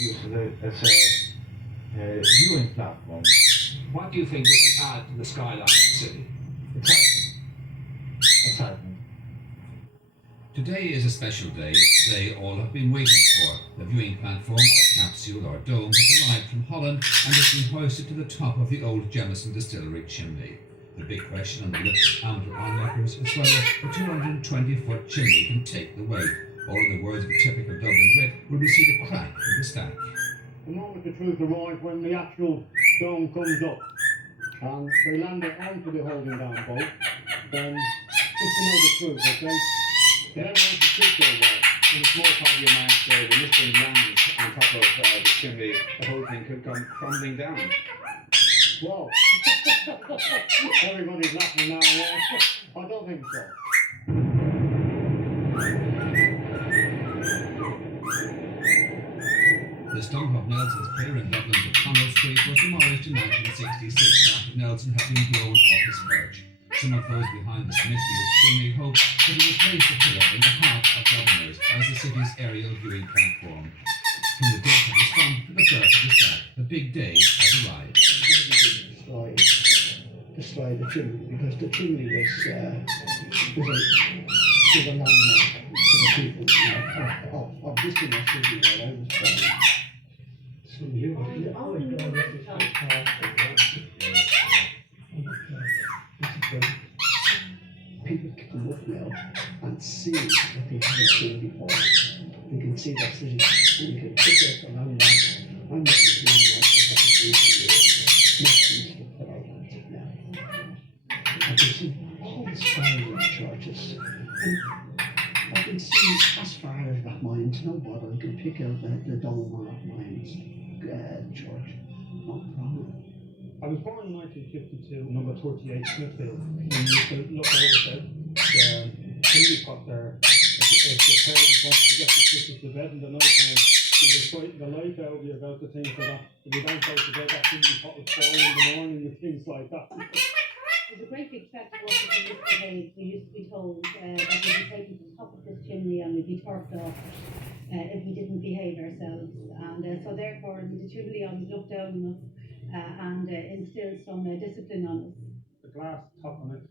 As a viewing platform. What do you think this will add to the skyline of the city? Exciting. Exciting. Today is a special day. It's the day all have been waiting for. The viewing platform, or capsule, or dome, has arrived from Holland and has been hoisted to the top of the old Jameson distillery chimney. The big question on the lips of amateur onlookers is whether the 220-foot chimney can take the weight, or in the words of a typical Dublin Brit, will we see the crack in the stack. The moment the truth arrives when the actual dome comes up and they land it onto the holding down boat, then just to know the truth, okay? They don't want to sit there well. In a small part of your mind, so when this thing lands on top of the chimney, the whole thing could come crumbling down. Whoa. Everybody's laughing now, yeah? I don't think so. The stump of Nelson's pier in Dublin's O'Connell Street was demolished in 1966 after Nelson had been blown off his perch. Some of those behind the Smithfield chimney hoped that he would place the pillar in the heart of Dubliners as the city's aerial viewing platform. From the death of the stump to the birth of the stack, the big day has arrived. Destroy the chimney, because the chimney was a landmark to the people of this inner city where I was born. So you always know this is fantastic. People can look now and see what they haven't seen before. They can see their city, and you can pick out a landmark. I'm not a landmark that haven't seen for years. Next week, you put out on it now. And you see all the spires of churches. And I can see as far as that mines, no bother. You can pick out the dome on that mines church. No problem. I was born in 1952, number 38 Smithfield. We used to look over the chimney pot there. If the parents wanted to get the sisters to bed in the night time, they were frightened the life out of you about the things like that. If you don't go to bed, that chimney pot would fall in the morning and things like that. There's a great big fact about if we misbehaved. We used to be told that we'd be taken to the top of this chimney and we'd be turfed off if we didn't behave ourselves. And so therefore, the chimney always looked down on us and instilled some discipline on us. The glass top on it.